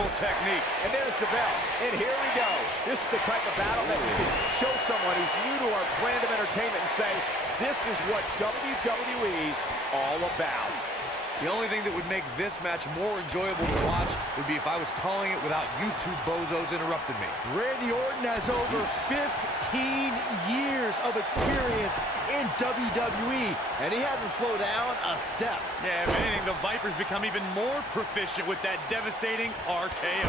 Beautiful technique. And there's the bell. And here we go. This is the type of battle that you can show someone who's new to our brand of entertainment and say, this is what WWE's all about. The only thing that would make this match more enjoyable to watch would be if I was calling it without you two bozos interrupting me. Randy Orton has over 15 years of experience in WWE, and he hasn't slowed down a step. Yeah, if anything, the Vipers become even more proficient with that devastating RKO.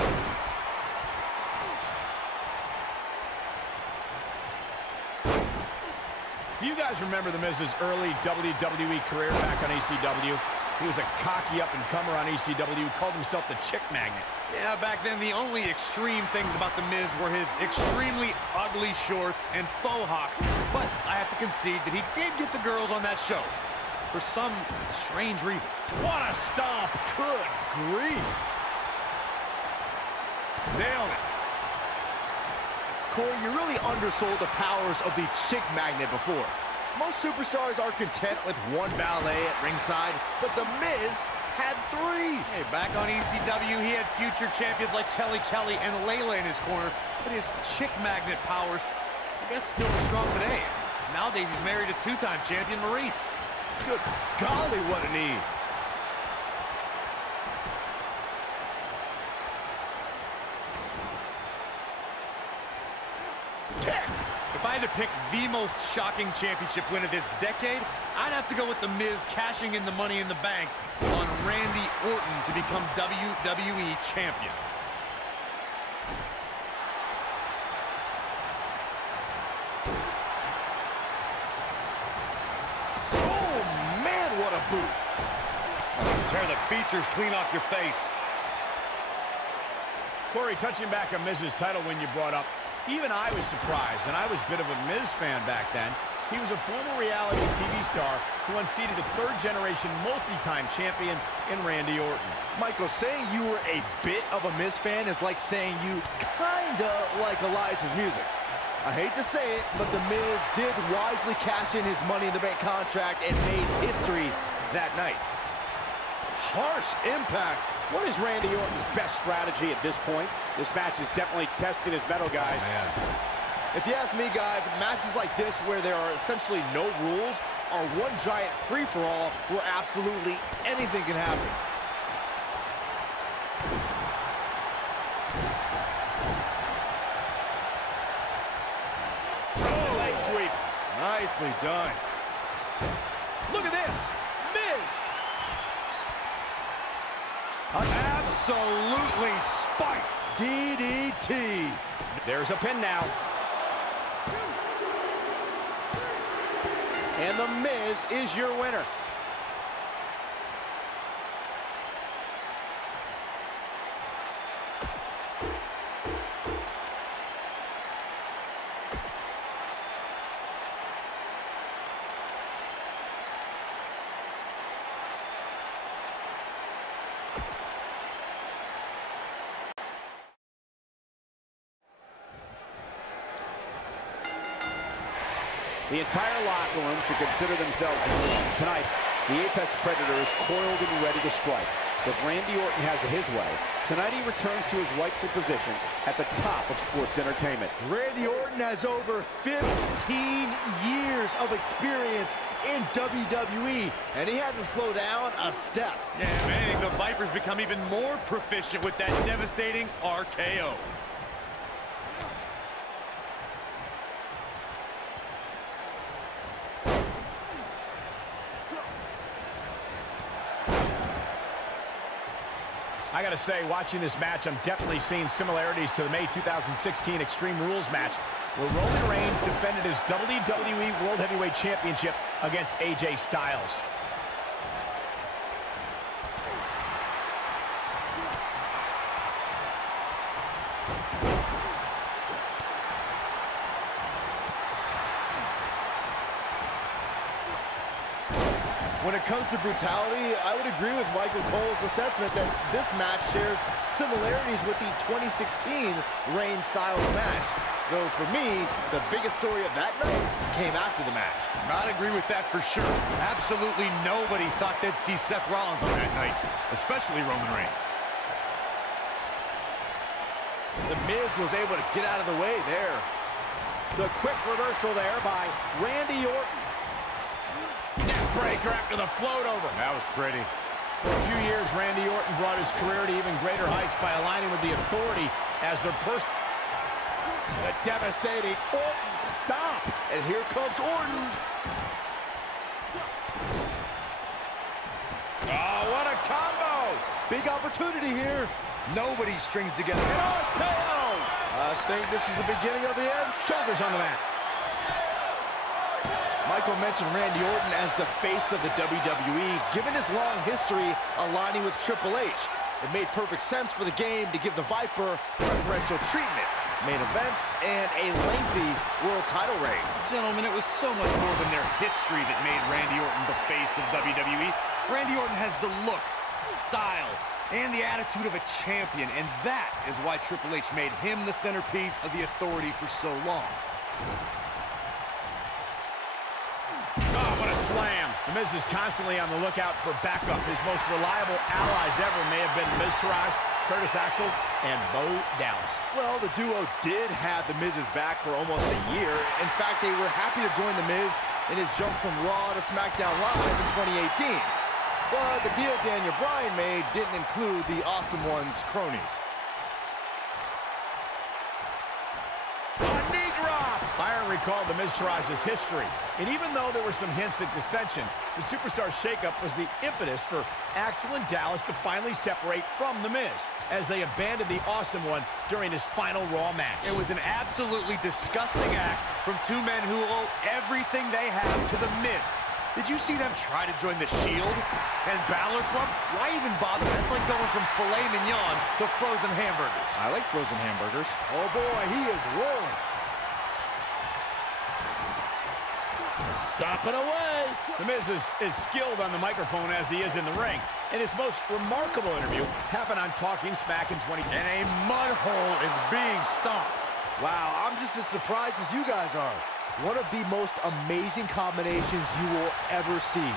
Do you guys remember The Miz's early WWE career back on ECW? He was a cocky up-and-comer on ECW, called himself the Chick Magnet. Yeah, back then the only extreme things about The Miz were his extremely ugly shorts and faux hawk. But I have to concede that he did get the girls on that show for some strange reason. What a stomp! Good grief! Nailed it. Corey, you really undersold the powers of the Chick Magnet before. Most superstars are content with one valet at ringside, but The Miz had 3. Hey, back on ECW, he had future champions like Kelly and Layla in his corner, but his Chick Magnet powers, I guess, still are strong today. Nowadays, he's married to 2-time champion Maurice. Good golly, what a knee! If I had to pick the most shocking championship win of this decade, I'd have to go with The Miz cashing in the Money in the Bank on Randy Orton to become WWE champion. Oh, man, what a boot! Tear the features clean off your face. Corey, touching back on Miz's title win you brought up, even I was surprised, and I was a bit of a Miz fan back then. He was a former reality TV star who unseated a third-generation multi-time champion in Randy Orton. Michael, saying you were a bit of a Miz fan is like saying you kinda like Elias's music. I hate to say it, but The Miz did wisely cash in his Money in the Bank contract and made history that night. Harsh impact. What is Randy Orton's best strategy at this point? This match has definitely tested his mettle, guys. Man. If you ask me, guys, matches like this where there are essentially no rules are one giant free-for-all where absolutely anything can happen. Oh, leg sweep. Nicely done. Look at this. Miz. Absolutely spiked. DDT. There's a pin now. And The Miz is your winner. The entire locker room should consider themselves won. Tonight, the Apex Predator is coiled and ready to strike. If Randy Orton has it his way, tonight he returns to his rightful position at the top of sports entertainment. Randy Orton has over 15 years of experience in WWE, and he hasn't slowed down a step. Yeah, if anything, the Vipers become even more proficient with that devastating RKO. I gotta say, watching this match, I'm definitely seeing similarities to the May 2016 Extreme Rules match, where Roman Reigns defended his WWE World Heavyweight Championship against AJ Styles. When it comes to brutality, I would agree with Michael Cole's assessment that this match shares similarities with the 2016 Reigns-Styles match. Though for me, the biggest story of that night came after the match. I'd agree with that for sure. Absolutely nobody thought they'd see Seth Rollins on that night, especially Roman Reigns. The Miz was able to get out of the way there. The quick reversal there by Randy Orton. Neck breaker after the float over. That was pretty. For a few years, Randy Orton brought his career to even greater heights by aligning with the Authority as their person. The devastating Orton stop. And here comes Orton. Oh, what a combo. Big opportunity here. Nobody strings together. An RKO. I think this is the beginning of the end. Shoulders on the mat. Michael mentioned Randy Orton as the face of the WWE, given his long history aligning with Triple H. It made perfect sense for the game to give the Viper preferential treatment, main events, and a lengthy world title reign. Gentlemen, it was so much more than their history that made Randy Orton the face of WWE. Randy Orton has the look, style, and the attitude of a champion, and that is why Triple H made him the centerpiece of the Authority for so long. Oh, what a slam. The Miz is constantly on the lookout for backup. His most reliable allies ever may have been Miz Taraj, Curtis Axel, and Bo Dallas. Well, the duo did have the Miz's back for almost a year. In fact, they were happy to join the Miz in his jump from Raw to SmackDown Live in 2018. But the deal Daniel Bryan made didn't include the Awesome One's cronies. Byron recalled the Miz Taraj's history, and even though there were some hints at dissension, the Superstar shakeup was the impetus for Axel and Dallas to finally separate from the Miz, as they abandoned the Awesome One during his final Raw match. It was an absolutely disgusting act from two men who owe everything they have to the Miz. Did you see them try to join the Shield and Balor Club? Why even bother? That's like going from filet mignon to frozen hamburgers. I like frozen hamburgers. Oh boy, he is rolling. Stop it away. The Miz is skilled on the microphone as he is in the ring. And his most remarkable interview happened on Talking Smack in 20. And a mud hole is being stomped. Wow, I'm just as surprised as you guys are. One of the most amazing combinations you will ever see.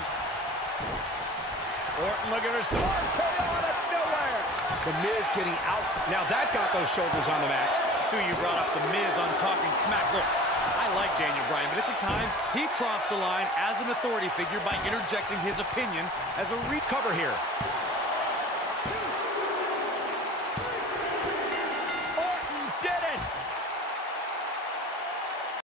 Orton looking for some RKO out of nowhere. The Miz getting out. Now that got those shoulders on the mat. Two, you brought up the Miz on Talking Smack. Look, I like Daniel Bryan, but at the time, he crossed the line as an authority figure by interjecting his opinion as a recover here.